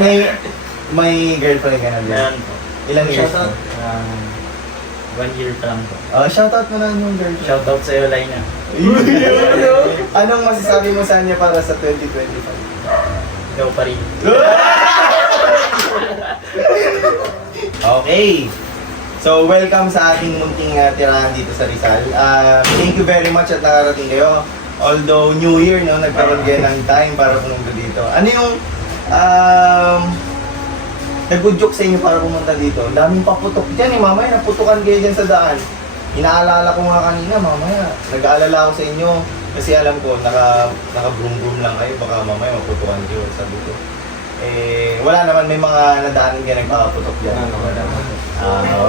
May girlfriend ka na din? Meron po. Ilang years na? 1 year pa lang po. Shoutout mo na yung girlfriend. Shoutout sa'yo, Laina. Anong masasabi mo sa kanya para sa 2025? Ikaw pa rin. Okay. So, welcome sa ating munting tirahan dito sa Rizal. Thank you very much at nakarating kayo. Although New Year, no, nagkaroon kayo ng time para pumunta dito. Ano yung nag-joke sa inyo para pumunta dito? Ang daming paputok dyan mamaya naputukan kayo dyan sa daan. Inaalala ko nga kanina, mamaya nag-aalala ako sa inyo. Kasi alam ko, naka-broom-broom lang kayo, baka mamaya maputukan kayo, sabi ko. Wala naman, may mga nadaanan kayo nagpakaputok dyan.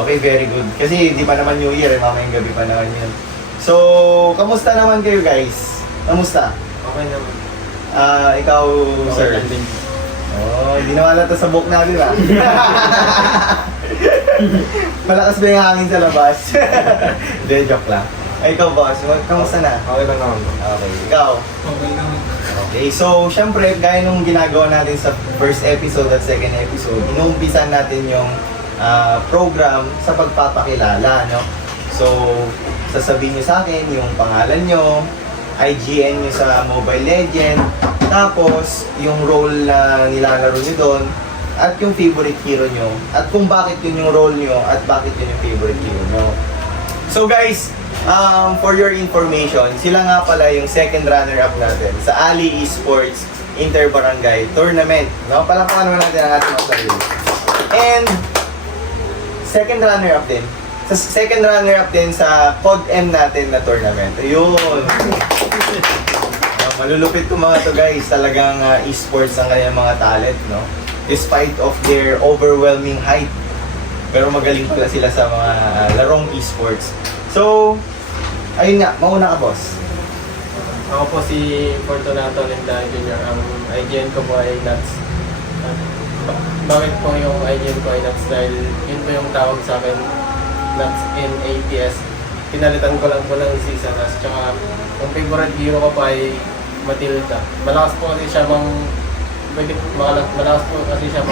Okay, very good. Kasi di pa naman New Year, mamayang gabi pa naman yun. So, kamusta naman kayo guys? Kamusta? Okay naman. Ikaw, Okay sir? lang din. Hindi naman natin sa book natin Malakas ba yung hangin sa labas? Hindi, joke lang. Ikaw boss, kamusta na? Okay lang naman. Okay, ikaw? Okay naman. Okay, so syempre, gaya nung ginagawa natin sa first episode at second episode, inuumpisan natin yung program sa pagpapakilala, no? So, sasabihin nyo sa akin yung pangalan nyo, IGN nyo sa Mobile Legend, tapos yung role na nilalaro nyo doon, at yung favorite hero nyo, at kung bakit yun yung role nyo, at bakit yun yung favorite hero nyo. So guys, for your information, sila nga pala yung second runner-up natin sa Ali Esports Inter-Barangay Tournament. No? Palakpakan naman natin ang ating mga sarili. And second runner-up din. Sa second runner-up din sa COD M natin na tournament. Ayun. Malulupit ko mga to guys. Talagang esports ang kanilang mga talent, no? Despite of their overwhelming height. Pero magaling pala sila sa mga larong esports. So, ayun nga, mauna ka boss. Ako po si Fortunato Linda Jr. Ang IGN ko po ay Nuts. Bakit po yung IGN ko ay Nuts? Dahil yun po yung tawag sa akin, Nuts in ATS. Pinalitan ko lang po ng season. At saka, yung favorite hero ko pa ay Matilda. Malakas po kasi siya malakas po kasi siya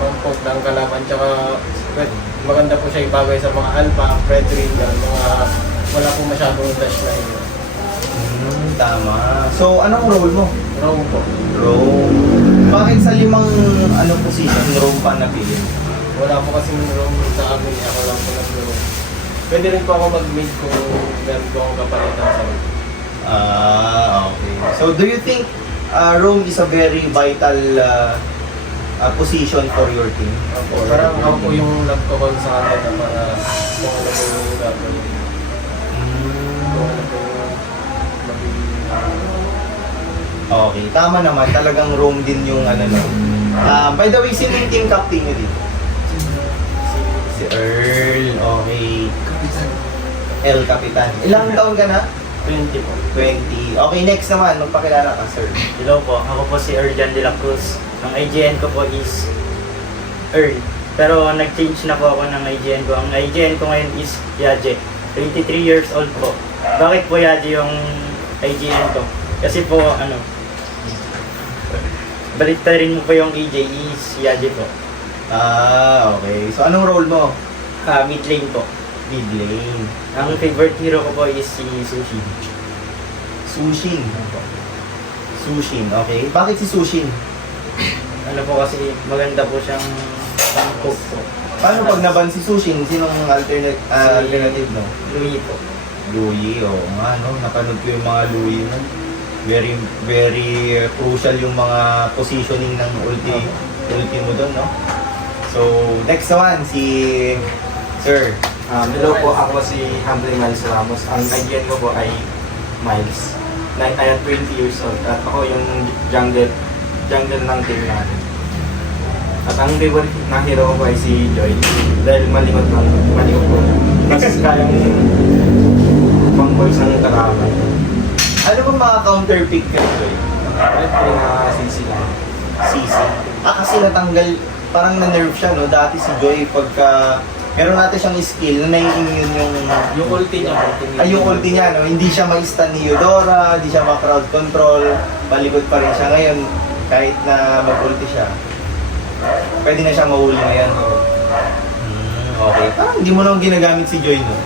mang-post ng kalaban. Tsaka, maganda po siya ibagay sa mga alpha, Fred Regan, mga wala po masyadong dash na hero. Tama. So, anong role mo? Roam po. Roam. Bakit sa limang position, roam pa napili? Wala po kasing roam sa amin, ako lang po nag-roam. Pwede rin po ako mag-mid kung meron po akong kapalitan sa amin. Okay. So, do you think roam is a very vital position for your team? Parang ako po yung nagkakon sa kanila para kung ano po yung gagawin. Kung ano po yung Okay, tama naman. Talagang roam din yung ano no. By the way, sino yung team captain nyo dito? Si Earl. Okay. El Capitan. Ilang taon ka na? 20 po. 20. Okay, next naman. Magpakilala ka, sir. Hello po, ako po si Erjan de la Cruz. Ang IGN ko po is Earl. Pero nag-change na po ako ng IGN ko. Ang IGN ko ngayon is Yaje. 23 years old po. Bakit po Yaje yung IGN ko? Kasi po, baliktarin mo po yung EJ is Yaje po. Okay. So, anong role mo? Mid lane po. Mid lane. Ang favorite hero ko po is si Sushi. Sushin. Sushin, okay. Bakit si Sushin? Ano po kasi maganda po siyang pang-cook po. Paano pag naban si Sushin? Sinong alternative, no? Louis po. Louis, nga, no? Napanood ko yung mga Louis, no? Very, very crucial yung mga positioning ng ulti mo doon, no? So, next naman, si Sir. Hello po, ako si Humbly Miles Ramos. Ang IGN ko po ay Miles. I am 20 years old at ako yung jungle ng team natin. At ang favorite na hero ko po ay si Joy. Dahil malingot po. Kasi kayang pang-voice ng karaban. Ano ba mga counter pick ka ito eh? Red po na CC lang. CC. Kasi natanggal, parang na-nerve siya, no? Dati si Joy, pagka meron natin siyang skill na nai-immune Yung ulti niya po. yung ulti niya, no? Hindi siya ma-stun ni Eudora, hindi siya ma-crowd control, palikod pa rin siya. Ngayon, Kahit na mag-ulti siya, pwede na siya mahuli ngayon. Okay. Parang hindi mo lang ginagamit si Joy, no?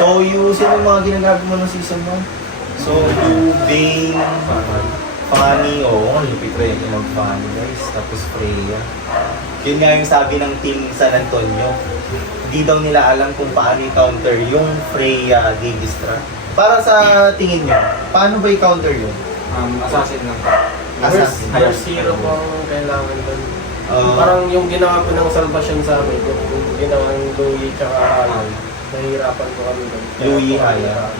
So, sino yung mga ginagamit mo ng season 1? So, Bane, Fanny, ang lupit rin yung mag-Fanny, guys. Tapos Freya. Yun nga yung sabi ng team San Antonio. Hindi daw nila alam kung paano i-counter yung Freya Davistra. Para sa tingin nyo, paano ba i-counter yun? Assassin lang. Assassin. First hero po ang kailangan doon. Ah. Parang yung ginawa ko ng salvation sa amin, yung ginawa ng Louie tsaka Alan, nahihirapan ko kami doon. Louie, Aya.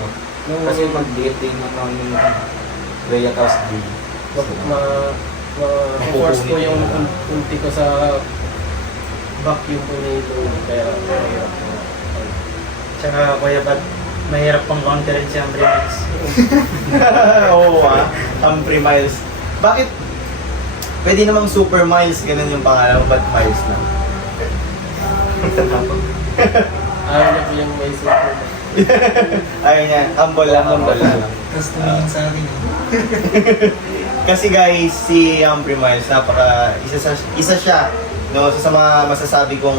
Kasi mag-dating naman yung Rhea tapos G. Ma-force ko yung ulti ko sa back yung po ni Louie, kaya mahirap ko. Tsaka Kuya Bad, mahirap pang counterin si Ambry Miles. Oo Humphrey Miles. Bakit? Pwede namang Super Miles, ganun yung pangalan mo, ba't Miles na? Ayaw niya po yung may super. Ayun niya, humble lang. Tapos tumingin sa akin. Kasi guys, si Humphrey Miles, isa siya, no, sa mga masasabi kong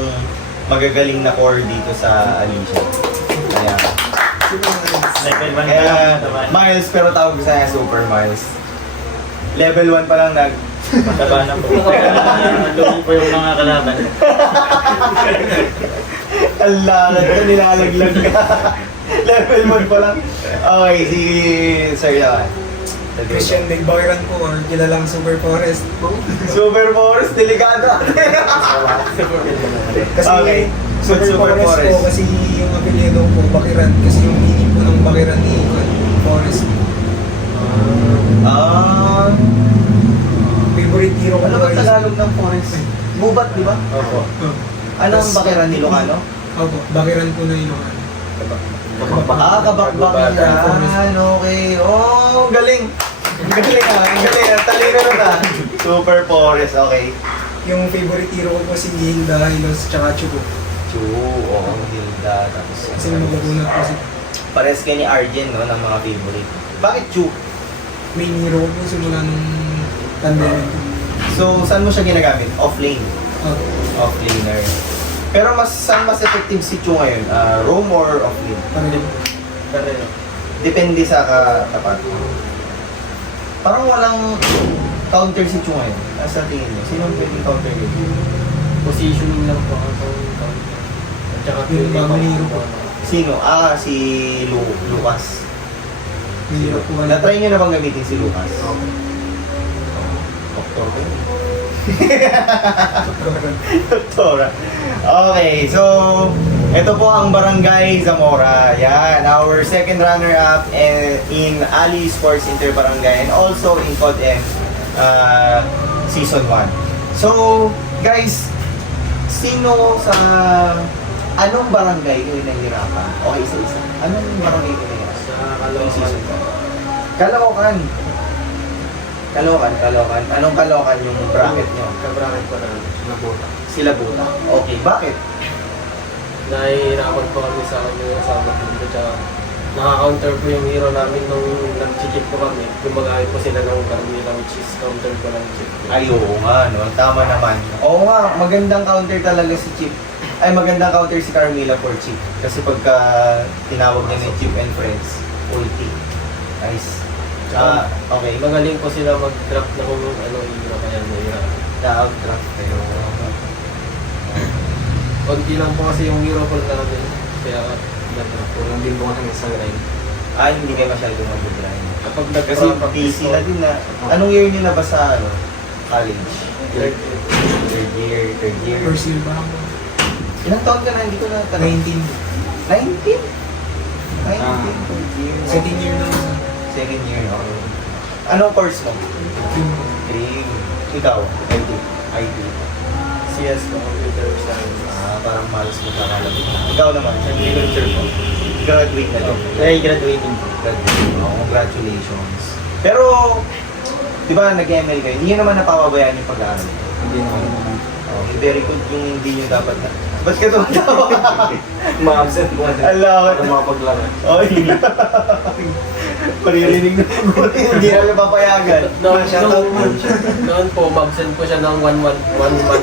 magagaling na core dito sa Alicia. Kaya, Level 1 pa kaya lang. Miles, pero tawag ko sa kanya Super Miles. Level 1 pa lang Mataba na po. Lugi po yung mga kalaban. Alangan ka, nilalaglag ka. Level 1 pa lang. Okay, si Sir Yawan. Christian Nagbakiran ko or kilalang Super Forest. Super Force, delikado. Kasi Okay, Super, Super Forest Forest. ko kasi yung apelyido ko, Bakiran. Kasi yung meaning po ng Bakiran ni Forest. Favorite hero ko Ano ba is- Tagalog ng Forest? Bubat, di ba? Opo. Anong bakiran ni Lucano? Opo, Bakiran po na yun. Kabakbakan. Okay. Oh, galing. Galing Ang galing. Talino na. Super Forest, okay. Yung favorite hero ko po si Hilda, Hilos, tsaka Chuko. Chu, Hilda. Tapos, Kasi magbagunat po si pares kayo ni Arjen, no, ng mga favorite. Bakit Chu? main hero ko po simula nung pandemic. So, saan mo siya ginagamit? Off-lane. Off-laner. Pero saan mas effective si Chu ngayon? Roam or off-lane? Pero Depende sa katapat. Parang walang counter si Chu ngayon. Nasa tingin niyo. Sino ang pwedeng counter yun? positioning lang po ang counter. At saka Yung bagong hero po. Sino? Si Lucas. May hero po. Na-try nyo na bang gamitin si Lucas? Doktor ko. Doktora. Okay, so ito po ang Barangay Zamora. Yan, our second runner-up in Ali Sports Inter-Barangay and also in COD-M Season 1. So, guys, sino sa anong barangay yung nahihirapan? Okay, isa-isa. Anong barangay yung nahihirapan? sa Yung season Caloocan. 1? Caloocan. Anong Caloocan yung bracket nyo? Kabracket ko na. Sila buta. Okay, bakit? Nahihirapan po kami sa kanyang kasama dito. Tsaka naka-counter po yung hero namin nung nag-chip po kami. Gumagamit po sila ng Carmilla which is counter ko ng chip. Ay, oo nga, no? Tama naman. Oo nga, magandang counter talaga si Chip. Ay, magandang counter si Carmilla for Chip. Kasi pagka tinawag niya na Chip and Friends, ulti. Nice. Okay. Magaling po sila mag-drop na kung ano hero kaya nahihirapan. Na-outdraft kayo. Konti lang po kasi yung hero pool namin. Kaya nag-drop po. Walang din po kasi sa grind. Hindi kayo masyadong mag-grind. Kapag Kasi busy na din na. Anong year niyo na ba sa college? Third year. First year pa ako. Ilang taon ka na? Hindi ko na 19. 19? 19, third year. Second year na. Second year, okay. Anong course mo? Trim. Ikaw, IT. CS po, computer science. Parang malas mo kakalamit na. Ikaw naman, agriculture po. Graduate na din. Ay, graduating po. Graduate. Congratulations. Pero, di ba nag-ML kayo? Hindi nyo naman napapabayaan yung pag-aaral. Hindi naman. Okay, very good yung hindi nyo dapat na. Ba't ka tumatawa? Ma-absent mo. Ala Para makapaglaro. Oy. Maririnig na po. Hindi namin papayagan. Noon po, mag-send po siya ng one month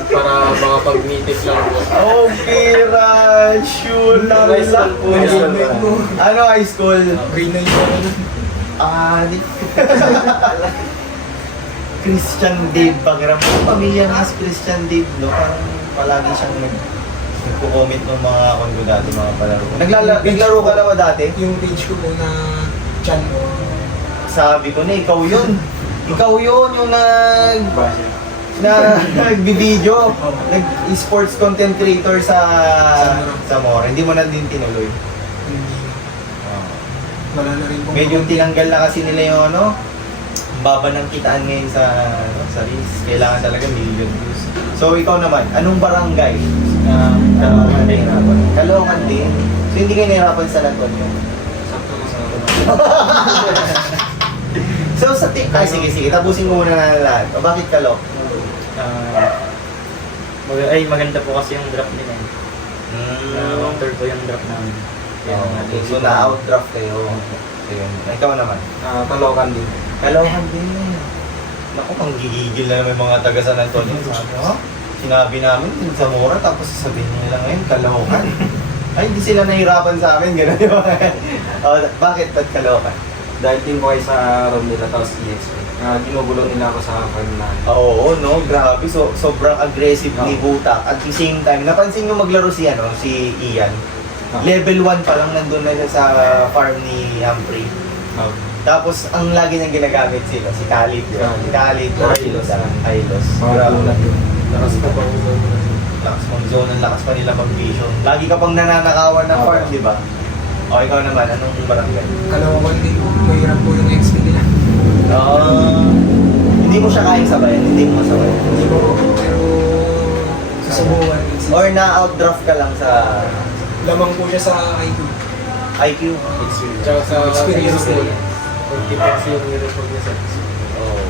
para makapag-meeting lang po. Okay, Raj. Sure na High school po High school yan. pa. Ano high school? Grade 9 po. Di. Christian Dave Bagram. Pamilya na si Christian Dave, no? Parang palagi siyang nagko-comment ng mga kondo dati, mga palaro. Naglaro ka na ba dati? Yung page ko po na chan po. Sabi ko na, ikaw yun. Ikaw yun yung Basher. nag-video. Nag-sports content creator sa Zamora. Hindi mo na din tinuloy. Hindi. Wala na rin po. Medyo tinanggal na kasi nila yung ano, baba ng kitaan ngayon sa Reels. Kailangan talaga million views. So ikaw naman, anong barangay? Caloocan din. Caloocan din. So hindi kayo nahirapan sa Antonio? Sakto lang sa So sa sige, tapusin ko muna na lahat. O bakit Calooc? Maganda po kasi yung draft nila. Counter po yung draft namin. Okay, so na-outdraft kayo. So yun. Ikaw naman. Caloocan din. Caloocan din. Naku, pang gigigil na naman yung mga taga San Antonio. Sabi, ha? Sinabi namin, Zamora, tapos sasabihin nila ngayon, Caloocan. Ay, hindi sila nahirapan sa amin, gano'n yun. Bakit? Ba't Caloocan? Dahil din ko kayo sa room nila, tapos EXP. Ginugulo nila ako sa farm na. Oo, no? Grabe. So, sobrang aggressive ni Oo. Butak. At the same time, napansin nyo maglaro si Ian. Level 1 pa lang nandun na siya sa farm ni Humphrey. Tapos, ang lagi niyang ginagamit sila, si Khalid. Yeah. Si Khalid, Hylos. Hylos. Grabe. Lakas po pang Lakas mong zone, ang lakas pa nila mag-vision. Lagi ka pang nananakawan ng farm, di ba? O, ikaw naman, anong barangay? Caloocan din po. Mahirap po yung XP nila. Hindi mo siya kayang sabayan, hindi mo masabayan. Hindi po. Pero susubukan. Or na-outdraft ka lang sa Lamang po siya sa IQ. IQ. Tsaka sa Experience po. din. Confidence yung report niya sa Oo.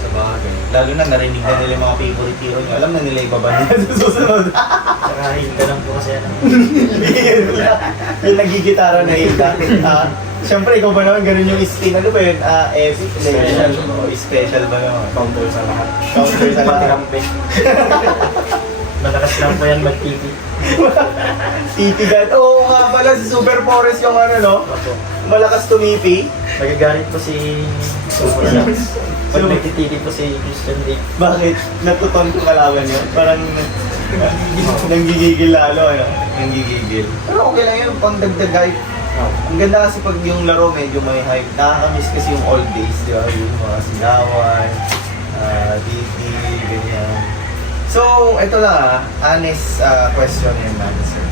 Sa bagay. Lalo na narinig na nila yung mga favorite hero nyo. Alam na nila ibaba nila sa susunod. Saka Hilda lang po kasi ano. Yung nagigitara na Hilda. Siyempre, ikaw ba naman ganun yung spin? Ano ba yun? Epic? Special. Special ba naman? Counter sa lahat. Counter sa Pati lahat. kampe. Malakas lang po yan mag-TV. Titigan. Oo nga pala, si Super Forest yung ano, no? Opo. Malakas tumipi. Nagagalit po si Super Lax. Pag nagtitili po si Christian Dave. Bakit? Natuton ko kalaban yun. Parang nanggigigil lalo, ano? Nanggigigil. Pero okay lang yun, pang dagdag hype. Ang ganda kasi pag yung laro medyo may hype. Nakakamiss kasi yung old days, di ba? Yung mga sigawan, DD, ganyan. So, ito lang honest question and answer.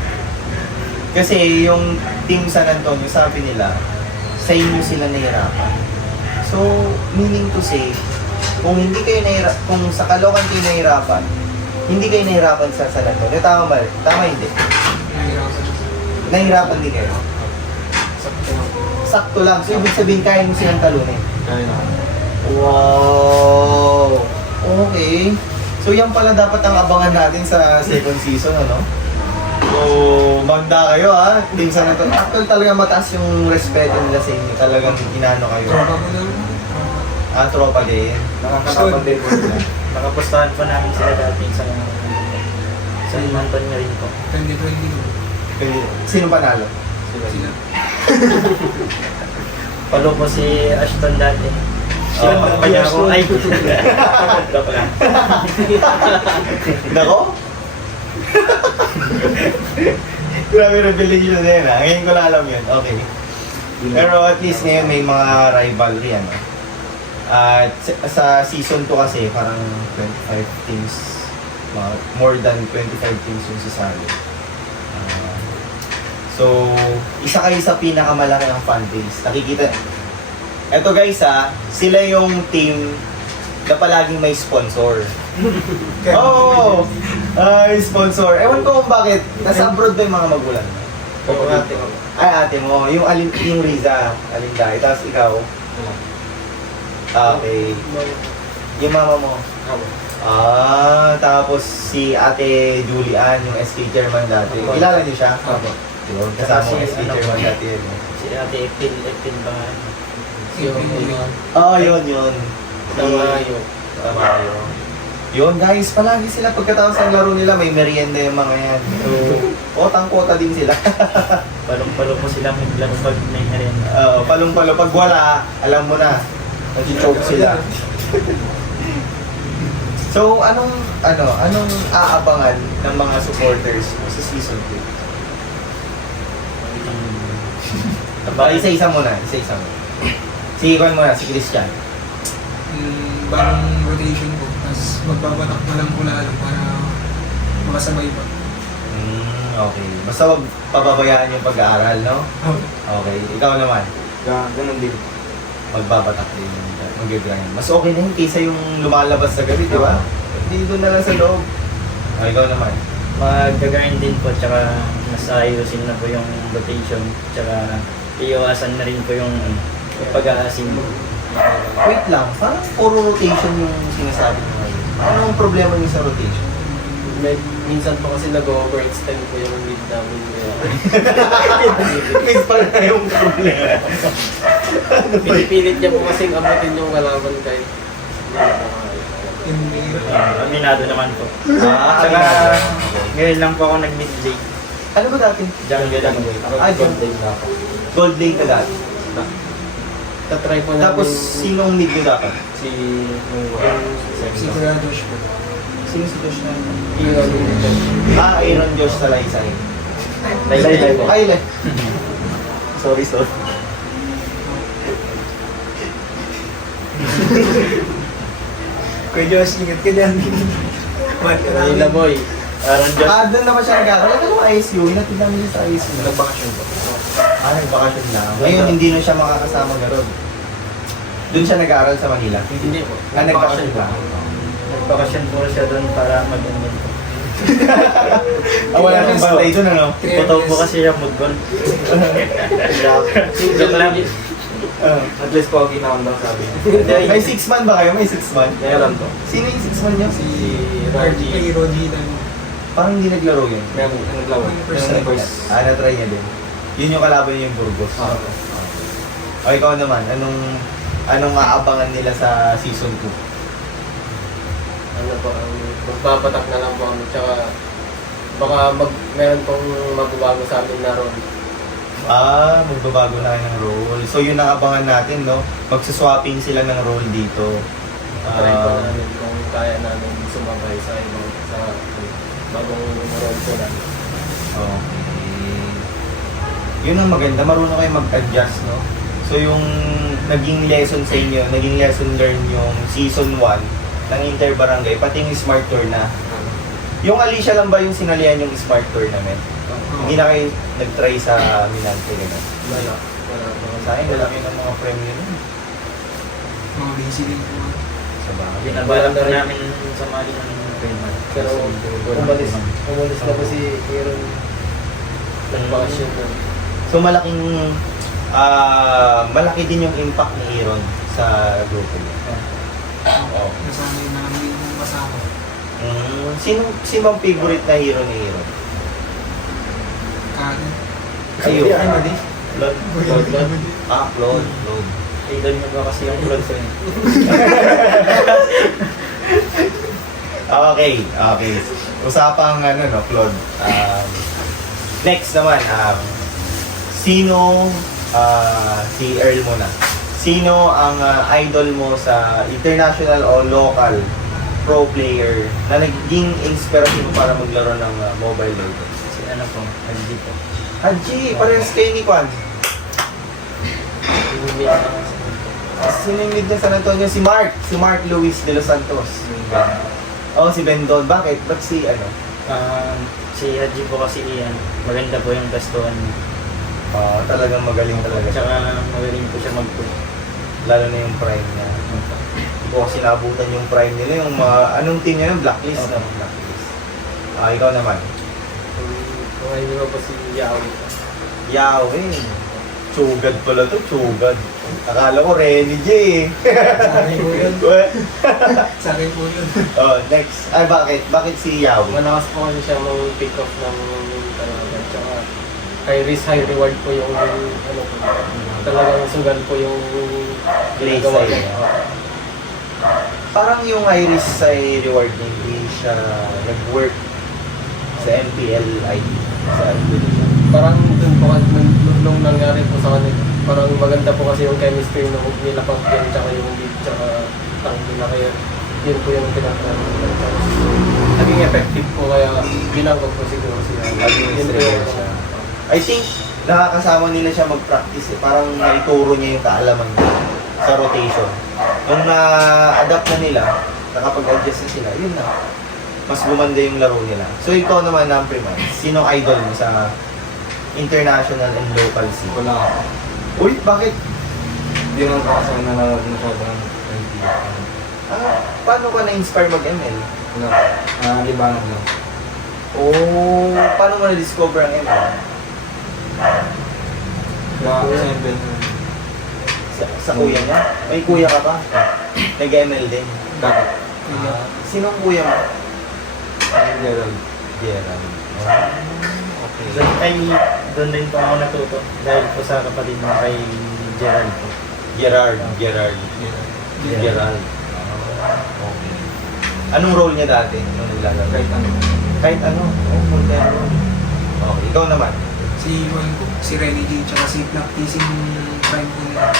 Kasi yung Team San Antonio, sabi nila, sa inyo sila nahirapan. So, meaning to say, kung hindi kayo kung sa Caloocan kayo nahirapan, hindi kayo nahirapan sa San Antonio. Tama ba? Tama hindi. Nahihirapan. Nahirapan din kayo. Sakto lang. So, ibig sabihin, kaya mo silang talunin. Kaya na. Wow! Okay. So, yan pala dapat ang abangan natin sa second season, ano? So, magda kayo, ha? Team San Antonio. Actually, talaga mataas yung respeto nila sa inyo. Talagang inano kayo. Tropa ko lang. Tropa din. Nakakatapan din po sila. Nakapustahan pa namin sila dati sa Manton nga rin po. 2020. Sino panalo? Sila. Palo po si Ashton dati. Sila Oh, pa niya ako. Ay, wala pala. Nako? Grabe revelation na yan, ha? Ngayon ko na alam yun. Okay. Pero at least ngayon may mga rivalry, ano? At sa season 2 kasi, parang 25 teams, more than 25 teams yung sasali. So, isa kayo sa pinakamalaki ng fan base. Nakikita, eto guys sila yung team na palaging may sponsor. Oo! Sponsor. Ewan ko kung bakit. Nasa abroad ba yung mga magulang? Yung ate ko. Ay, ate mo. Yung Riza. Alinday. Tapos ikaw. Okay. Yung mama mo. Tapos si Ate Julian, yung SK chairman dati. Kilala niyo siya? Opo. Yun, kasama Si yung SK ano chairman po? dati yun. Si Ate Epil ba? Yun. Tama yun. Tama yun. Yun guys, palagi sila pagkatapos ng laro nila may merienda yung mga yan. So, kota din sila. Palong-palo po sila maglaro pag may merienda. Palong-palo. Pag wala, alam mo na. Nag-choke sila. So, anong aabangan ng mga supporters mo sa season 2? Isa-isa muna. Si Ivan muna, si Christian. Bagong rotation ko. Tapos magbabatak na lang ko lalo para makasabay pa. Okay. Basta wag pababayaan yung pag-aaral, no? Okay. Ikaw naman, Ganun din. magbabatak din. Mag-grind. Mas okay na yun kaysa yung lumalabas sa gabi, di ba? Hindi doon na lang sa loob. Ikaw naman. Mag-grind din po, tsaka mas ayusin na po yung rotation, tsaka iiwasan na rin po yung pag-aasin. Wait lang, parang puro rotation yung sinasabi mo ngayon. Anong problema niyo sa rotation? Minsan po kasi nag-overextend po yung lead namin. May pala na yung problema. Pinipilit niya po kasing abutin yung kalaban kahit hindi na kaya. Aminado naman po. Tsaka, Tsaka ngayon lang po ako nag-mid-late. ano ba dati? Jungle lang. Jungle. Gold lane ka dati. Tatry po namin Tapos, sinong mid nyo dapat? si Sigurado siya po. Sino si Josh na yun? Iwan. Aaron Josh Salaysay. Laylay po. Ay, sorry. Kuya Josh, ingat ka dyan. Mat ka Manila namin. boy. Aaron Josh. Doon naman siya nag-aaral. Ano yung ISU? Inatid namin siya sa ISU. Nagbakasyon po. Nagbakasyon lang. Ngayon, hindi na siya makakasama garod. Doon siya nag-aaral sa Manila. Hindi po. Nagbakasyon lang. Nagpakasyon po siya doon para mag-ending. Wala nang bantay doon, ano? Puto po kasi siya mudgol. Joke lang. At least pogi na ako daw sabi niya. May 6 man ba kayo? May 6 man? Meron to. Sino yung 6 man niyo? Si RG, Rogi. Rogi lang. Parang hindi naglaro yun. Meron naglawan. First time. Na-try niya din. Yun yung kalaban niya yung Burgos. O ikaw naman, anong aabangan nila sa season 2? Ano po, magpapatak na lang po kami. Tsaka baka meron pong magbabago sa amin na ron. Magbabago na ng role. So yun ang abangan natin, no? Magsaswapping sila ng role dito. Try po namin kung kaya namin sumabay sa ibang sa bagong role ko lang. Okay. Yun ang maganda, marunong kayo mag-adjust, no? So yung naging lesson sa inyo, naging lesson learned yung season 1 ng Inter-Barangay, pati yung Smart Tour na. Yung Alicia lang ba yung sinalihan yung Smart Tournament? Hindi na kayo nag-try sa Minante, gano'n? Wala po. Sa akin, malaki ng mga premyo nun. Mga busy din po. Sa bagay. Binabalak po namin sa mali ng payment. Pero umalis na po si Aaron. Nagbakasyon na. So malaki din yung impact ni Aaron sa grupo niya. Oo. Nasanay na lang din kung kasama. Sino ang favorite na hero ni Aaron? Kagad. Kayo? Ay, mali. Claude. Claude. Idol niyo ba kasi yung vlog ko yun? Okay. Usapang Claude. Next naman, sino, si Earl muna. Sino ang idol mo sa international o local pro player na naging inspirasyon mo para maglaro ng Mobile Legends? Si ano po, Haji po. Haji, parehas kayo ni Kwan. Sino yung lead niya San Antonio? Si Mark Luis de los Santos. Si Bendon. Bakit? Ba't si Si Haji po kasi maganda po yung gastuhan niya. Talagang magaling talaga siya. Tsaka magaling po siya mag-push. Lalo na yung prime niya. Hindi ko kasi naabutan yung prime nila. Yung mga, anong team niya yung blacklist? Okay. No? Blacklist. Ikaw naman. Kung hindi mo po si Yao. Yahweh. Chugad pala to, chugad. Akala ko Renny J eh. Sa akin po yun. Sa akin po yun. Oh, next. Ay, bakit? Bakit si Yawi? Malakas po kasi siya mag-pick off ng talagang. Tsaka high risk, high reward po yung ano po. Talagang sugal po yung Play ginagawa style. niya. Parang yung high risk sa reward niya, hindi siya nag-work sa MPL ID. Sa Indonesia. Parang dun po kasi nung nangyari po sa kanya, parang maganda po kasi yung chemistry nung nila Pagyan tsaka yung lead tsaka tang nila kaya yun po yung pinaka-naging effective po kaya ginagawa po siguro siya. Administrator siya. I think nakakasama nila siya mag-practice eh. Parang naituro niya yung kaalaman niya sa rotation. Nung na-adapt na nila, nakapag-adjust na sila, yun na. Mas gumanda yung laro nila. So ikaw naman, Nampriman, sino idol mo sa international and local scene? Wala ako. Uy, bakit? Hindi naman ako kasi nanonood masyado ng MPL. Paano ka na-inspire mag-ML? Ano, libangan lang. Oh, paano mo na-discover ang ML? Kaya simple. Sa kuya niya? May kuya ka ba? Nag-ML din. Dapat. Sinong kuya mo? Gerald. Gerald. Okay. Doon din po ako natuto. Dahil po sa kapatid mo kay Gerald po. Gerard. Okay. Anong role niya dati nung naglalaro? Kahit ano. Kahit ano. Oh, modern role. Okay, ikaw naman. Si Juan ko, si Renny J, tsaka si Practicing Prime ko nila.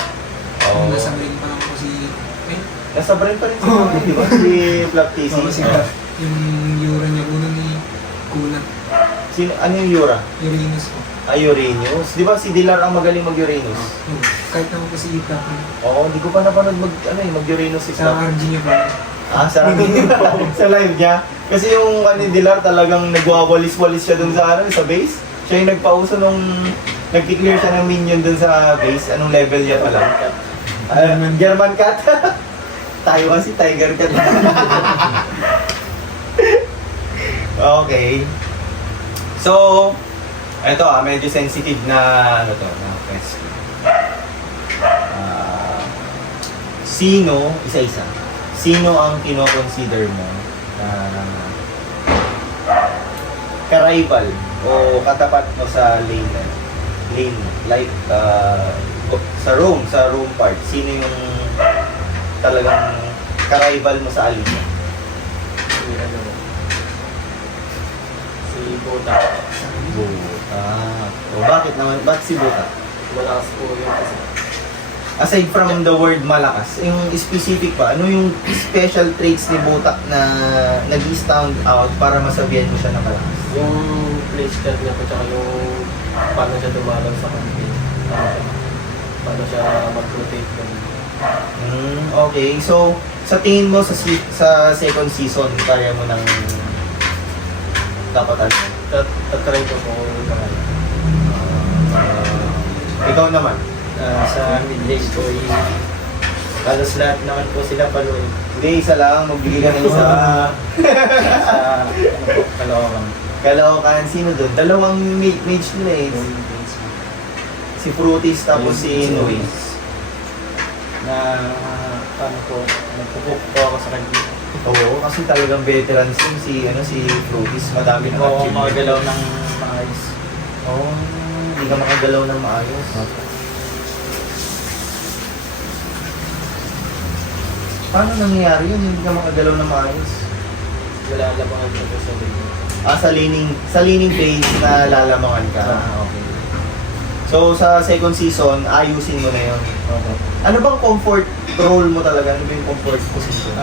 Oh. Nasa green pa lang po si... Eh? Nasa brain pa rin si Mami, di ba? Si Flap TC. Oo, si Flap. Yung Yura niya po nun ni Kulat. Ano yung Yura? Uranus po. Uranus. Di ba si Dilar ang magaling mag-Uranus? Kahit naman po si Flap. Oo, hindi ko pa napanood mag-Uranus si Sa Flap. RG niya po. Sa sa live niya. Kasi yung Dilar talagang nagwawalis-walis siya dun sa sa base. Siya yung nagpauso nung nag-clear siya ng minion dun sa base. Anong level niya pala? German Cat. Tayo kasi Tiger Cat. Okay. So, ito medyo sensitive na na question. Sino, isa-isa, sino ang kino-consider mo na ka-rival o katapat mo sa lane, like sa room part, sino yung talagang ka-rival mo sa alin? Si ano, si Bota. Buta. O bakit naman? Bakit si Buta? Malakas po yun kasi. Aside from the word malakas, yung specific pa, ano yung special traits ni Buta na nag-stand out para masabihan mo siya na malakas? Yung play style niya po tsaka yung paano siya dumalaw sa campaign. Paano siya mag-rotate doon. Okay, so sa tingin mo sa second season, kaya mo ng tapatan mo? Tatry ko po kung kaya. Ikaw naman. Sa mid-lane po, halos lahat naman po sila paluin. Hindi, isa lang. Magbigay ka ng isa. Sa ano po, Caloocan. Caloocan, sino doon? Dalawang mage nila eh. Si Fruities tapos si Noise. Na paano po, nagpupuk po ako sa kanya. Oo, kasi talagang veterans yun si Fruities. Madami Hindi na po ako magalaw ng maayos. Oo, hindi ka makagalaw ng maayos. Paano nangyayari yun? Hindi ka makagalaw ng maayos. Wala labangan ko po sa video. Sa leaning phase na lalamangan ka. Okay. So, sa second season, ayusin mo na yun. Okay. Ano bang comfort role mo talaga? Ano ba yung comfort position?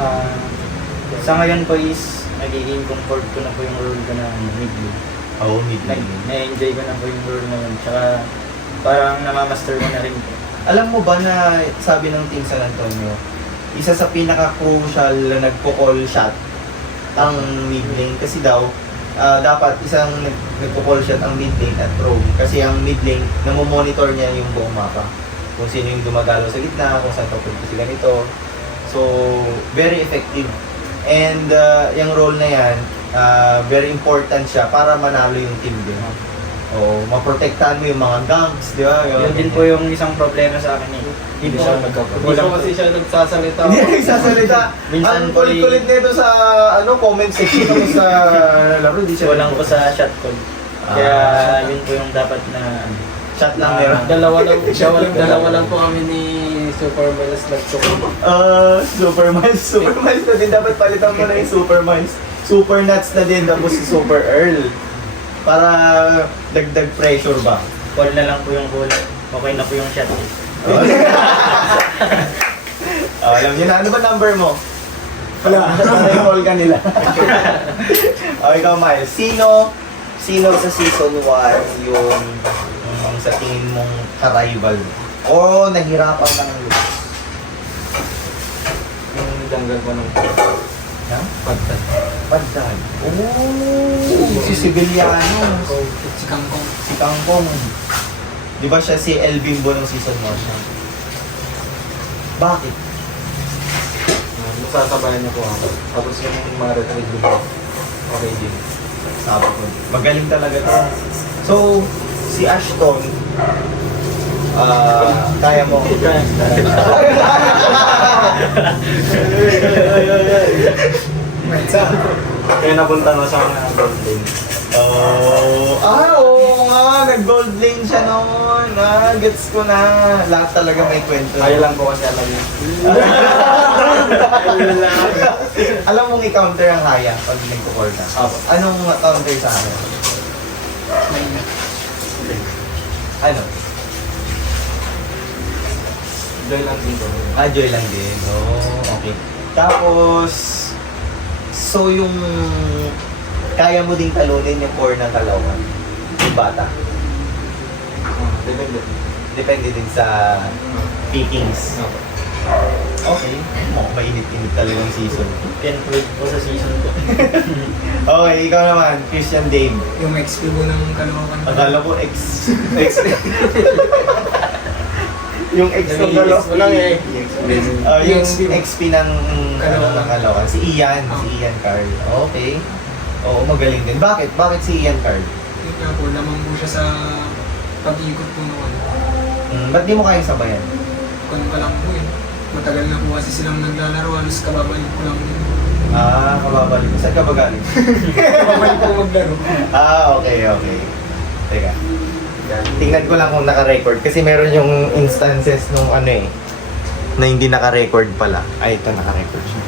Sa ngayon po is, nagiging comfort ko na po yung role ko ng mid-lane. Oo, mid Na-enjoy ko na po yung role na yun. Tsaka parang namamaster ko na rin po. Alam mo ba na sabi ng Team San Antonio, isa sa pinaka-crucial na nagpo-call shot ang mid lane kasi daw dapat isang nagpo-call shot ang mid lane at roam kasi ang mid lane namomonitor niya yung buong mapa kung sino yung dumagalo sa gitna, kung saan papunta sila nito. So, very effective. And yung role na yan, very important siya para manalo yung team din. O maprotektahan mo yung mga gangs, di ba? Yun din po yung isang problema sa akin eh. Hindi po- siya Hindi po kasi siya nagsasalita. Hindi nagsasalita. Minsan Ang po kulit-kulit nito sa comment section o sa laro. Di siya Walang po sa shot call. Kaya yun po yung dapat na chat lang meron. Dalawa lang po kami ni Super Miles nagtukod. Super Miles na din. Dapat palitan mo na yung Super Miles. Super Nuts na din. Tapos si Super Earl. Para dagdag pressure ba? call na lang po yung goal. Okay na po yung shot eh. Alam niyo na. Ano ba number mo? Wala. Call ka nila. Ikaw, Miles. Sino sa season 1 yung sa tingin mong ka-rival? O nahirapan ng looks? Yung jungle ko nung Ha? pagtag. Pagdad. Si Sibiliano. Si Kangkong. Si Kangkong. Di ba siya si El Bimbo ng season 1 siya? Bakit? Nasasabayan niya po ako. Tapos yung mga retrieve ko, okay din. Sabi ko. Magaling talaga to. So, si Ashton, kaya mo. Kaya napunta na sa mga gold lane. Oo nga, nag-gold lane siya noon. Gets ko na. Lahat talaga may kwento. Kaya lang po kasi alam niya. Alam mong i-counter ang haya pag nagko-call ka. Apo. Anong counter sa akin? Ano? Joy lang din po. Joy lang din. Okay. Tapos, so yung kaya mo ding talunin yung core ng Caloocan? Yung bata? Depende. Depende din sa pickings. Okay. Mainit-init talagang season. 10-12 po sa season ko. Okay, ikaw naman, Christian Dave. Yung XP po ng Caloocan. Akala ko X. Yung X ng Nangingis mo lang eh. yung XP. XP ng Caloocan. Si Ian. Si Ian Carl. Okay. Oo, magaling din. Bakit? Bakit si Ian Carl? Yun nga po, lamang po siya sa pag-ikot po noon. Ba't di mo kayang sabayan? Kung pa lang po eh. Matagal na po kasi silang naglalaro, halos kababalik ko lang din. Kababalik. Saan ka ba galing? Kababalik po maglaro. Okay. Teka. Tingnan ko lang kung naka-record. Kasi meron yung instances nung na hindi naka-record pala. Ito naka-record siya.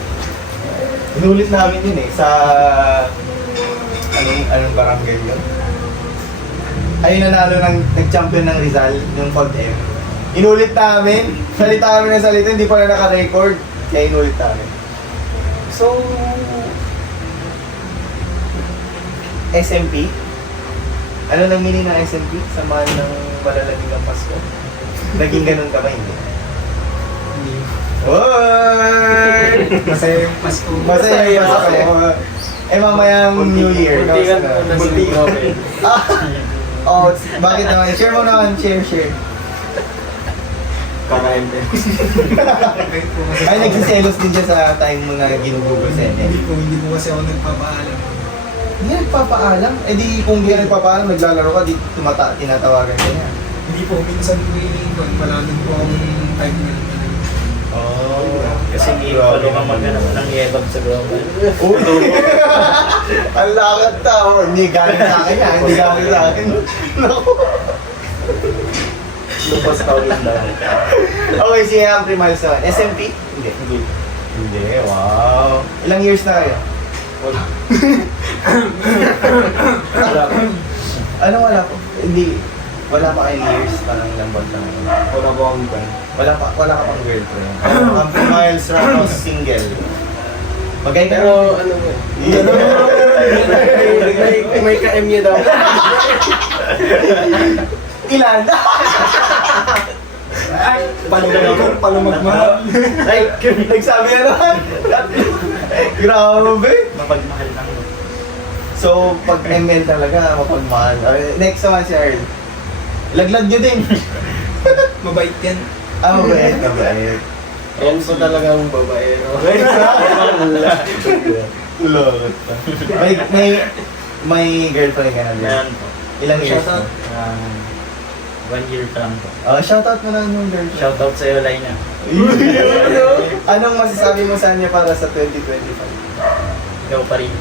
Inulit namin yun sa anong barangay yun? Ayun nanalo nag-champion ng Rizal, yung Pod M. Inulit namin, salita kami ng salita, hindi pala naka-record. Kaya inulit namin. So, SMP? Ano nang meaning ng SMP? Samahan ng malalamig ng Pasko? Naging ganun ka ba hindi? Hindi. Oy! Masaya yung Pasko. Masaya yung Pasko. Mamayang New Year. Buntikan Kamusta po na si Robin. Bakit naman? Share mo naman. Share. KKMP. Kahit po kasi Ay, nagsiselos din siya sa time mo na ginugugol sa inyo. hindi po kasi ako nagpapaalam. Hindi nagpapaalam. Di kung hindi ka nagpapaalam, naglalaro ka, di tinatawagan ka niya. Hindi po, minsan wala din po akong time na Kasi hindi pa lumang maghanap ng yebab sa global. Ang lakad tao. Hindi galing sa akin yan. Hindi galing sa akin. Naku. Lupas tawag lang daw. Okay, si Humphrey Miles naman. SMP? Hindi. Hindi, wow. Ilang years na kayo? Wala. Ano wala po? Hindi. Wala pa kayong years, parang ilang buwan na ngayon. Wala po akong ban. Wala ka pang girlfriend. Humphrey Miles Ramos, single. Magay ka. Pero ano mo? May ka-MU daw. Ilan? Ay, palumagmahal. Ay, nagsabi na naman. Grabe. Mapagmahal lang. So, pag ML talaga, mapagmahal. Next naman si Earl. Laglag nyo din. Mabait yan. Mabait. Mabait. Yan po talagang babae. Ulot pa. May girlfriend ka na din. Ayan po. Ilang years? Shoutout. 1 year pa lang po. Shoutout mo na yung girlfriend. Shoutout sa'yo, Laina. Anong masasabi mo sa kanya para sa 2025? Ikaw pa rin.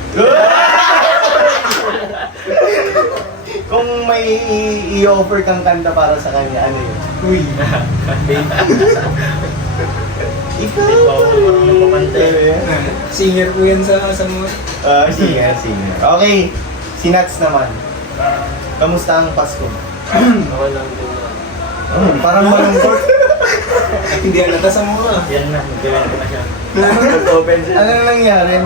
Kung may i-offer kang kanta para sa kanya, ano yun? Uy. Ikaw. Ikaw ang kumanta. Singer po yan sa mga... Singer. Okay. Si Nats naman. Kamusta ang Pasko? Ako lang din na. Parang malungkot. Hindi alata sa mga. Yan na, nag-event na siya. Nag-open siya. Ano nangyari?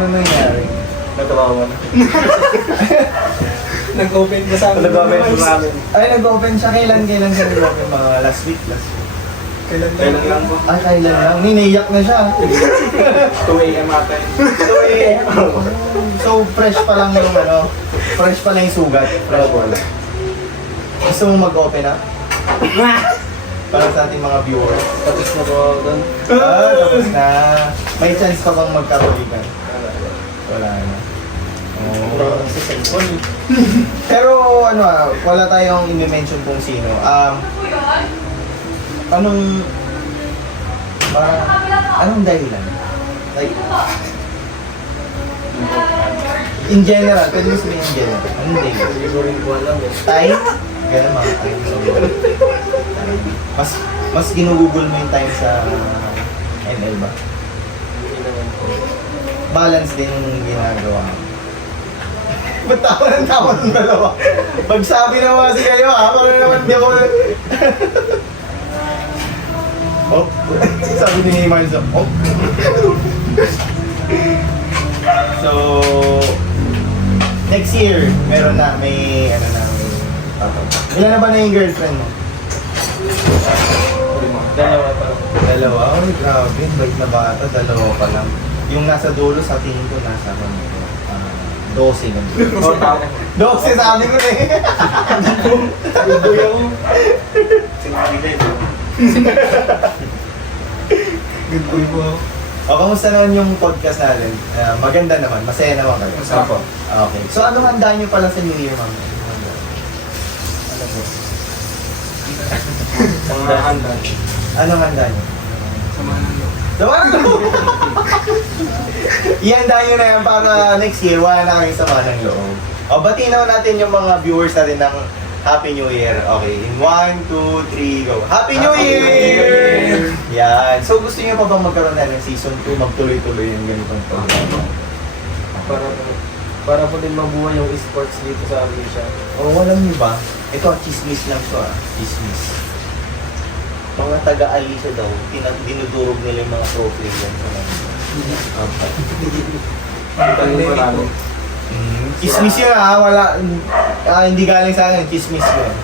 Natawa na. Nag-open ka sa amin. Nag-open siya sa amin. Ay, nag-open siya. Kailan siya nag-open? Mga last week. Kailan lang po. Ay, kailan lang. Niniyak na siya. 2 a.m. ata yun. So, fresh pa lang yung fresh pa lang yung sugat. Gusto mo mag-open up? Para sa ating mga viewers. Tapos na po ako doon. Tapos na. May chance pa bang magkakulikan? Wala na. Puro sa cellphone. Pero wala tayong i-mention kung sino. Anong dahilan? Like, in general, pwede mo sabihin in general. Anong dahilan? Hindi ko rin po alam eh. Time? Ganun mga time. Mas ginugugol mo yung time sa ML ba? Hindi naman po. Balance din yung ginagawa mo. Ba't tawa ng dalawa? Magsabi naman kasi kayo, ako na naman di ako... Oh, sabi ni Marzo, oh. So, next year, meron na, may ilan na ba na yung girlfriend mo? Dalawa pa. Dalawa? Oh, grabe, bait na bata, dalawa pa lang. Yung nasa dulo, sa tingin ko, nasa 12 lang. 12 sabi ko na eh. Good boy po. Kamusta naman yung podcast natin? Maganda naman, masaya naman kayo. Masaya po. Okay. So, anong handa nyo pala sa New Year, ma'am? Ano po? Mga handa. Anong handa nyo? Samahan ng loob. Samahan ng loob! Ihanda nyo na yan para next year, wala na kayong sama ng loob. O, batiin naman natin yung mga viewers natin ng Happy New Year. Okay, in 1, 2, 3, go. Happy New Year! Yan. So, gusto niyo pa bang magkaroon na ng season 2, magtuloy-tuloy yung ganitong program? Para po din mabuhay yung esports dito sa Asia. O, walang niyo ba? Ito, chismis lang to chismis. Mga taga-Alicia daw, dinudurog nila yung mga pro players sa mga. Pandemic po. Chismis yun wala, hindi galing sa akin, chismis yun.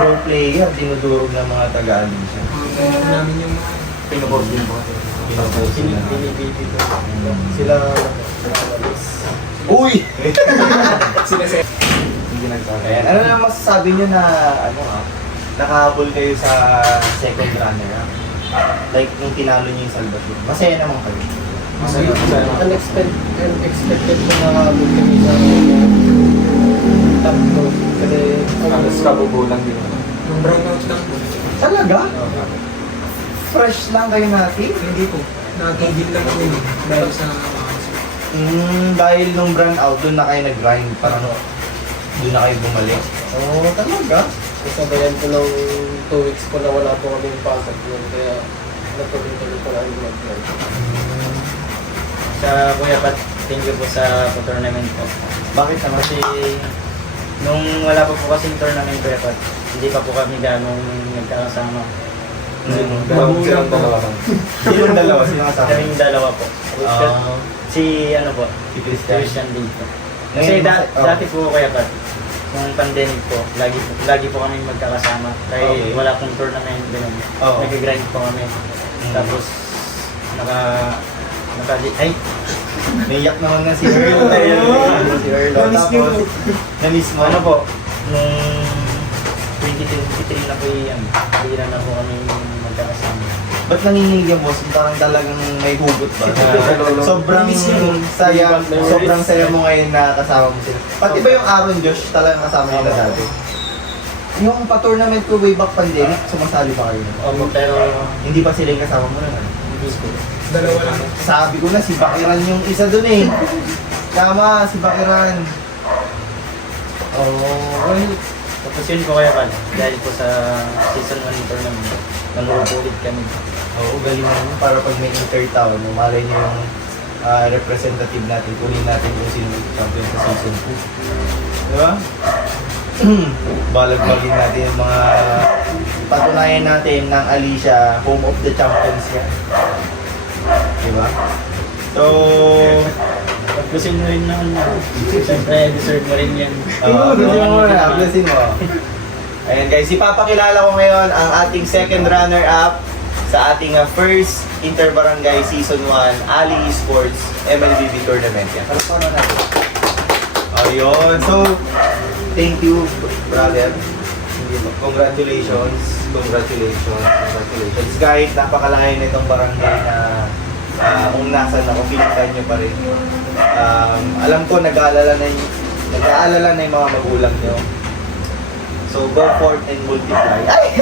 Pro player, dinudurog ng mga taga-Alicia. Kaya namin yung Pinupost din po. Binibiti ko. Sila Alice. Uy! sila sa... Hindi nagsabi. Ayan, ano na masasabi nyo na, nakahabol kayo sa second runner like, nung tinalo nyo yung Salvador. Masaya naman kayo. Masaya. Unexpected po na kami sa top 2. Kasi Halos kabubulan din. Yung brownout lang po. Talaga? Fresh lang kayo natin? Hindi po. Natigil lang po yun. Dahil sa... Dahil nung brand out, doon na kayo nag-grind. Parang doon na kayo bumalik. Oo, talaga? kasabayan po ng 2 weeks po na wala po kami pasok yun. Kaya natuloy-tuloy po namin mag-play. Sa Kuya Pat, thank you po sa tournament po. Bakit naman? Kasi nung wala pa po kasing tournament Kuya Pat, hindi pa po kami ganong nagkakasama. Silang dalawa lang. Yung dalawa, sino kasama? Kaming dalawa po. Si Si Christian. Christian din po. Kasi dati po Kuya Pat, nung pandemic po, lagi po kami magkakasama. Kahit Okay. wala pong tournament, ganun. Oo. Nag-grind po kami. Tapos, ay, Naiyak naman na si Earl. Si Earl. Na-miss niyo po. Na-miss mo? ano po, nung 2023 na po yan, hindi na po kami magkakasama. ba't nanginginig yung boss? Parang talagang may hugot ba? Sobrang saya mo ngayon na kasama mo sila. Pati ba yung Aaron Josh talagang kasama nila dati? Yung pa-tournament ko way back pandemic, sumasali ba kayo? Opo, pero Hindi pa sila yung kasama mo na? hindi ko. Dalawa lang. Sabi ko na, si Bakiran yung isa dun eh. Tama, si Bakiran. Oh, well, tapos yun po kaya kan, dahil po sa season 1 tournament, nanurupulit kami. Oo, galing naman para pag may intertown, malay niyo yung representative natin, kunin natin yung sino yung champion sa season 2. Diba? Balag-bagin natin yung mga patunayan natin ng Alicia, home of the champions yan. Diba? So, Pagpusin mo rin naman na. Siyempre, deserve mo rin yan. Ablusin mo na, ablusin mo. Ayan guys, ipapakilala ko ngayon ang ating second runner-up sa ating first Interbarangay Season 1 Ali Esports MLBB Tournament. Yan, palapala natin. Ayun, so, thank you, brother. Congratulations. Kahit napakalayo nitong barangay na kung nasan ako, pinitan nyo pa rin. Alam ko, nag-aalala na yung mga magulang nyo. So, go forth and multiply. Ay!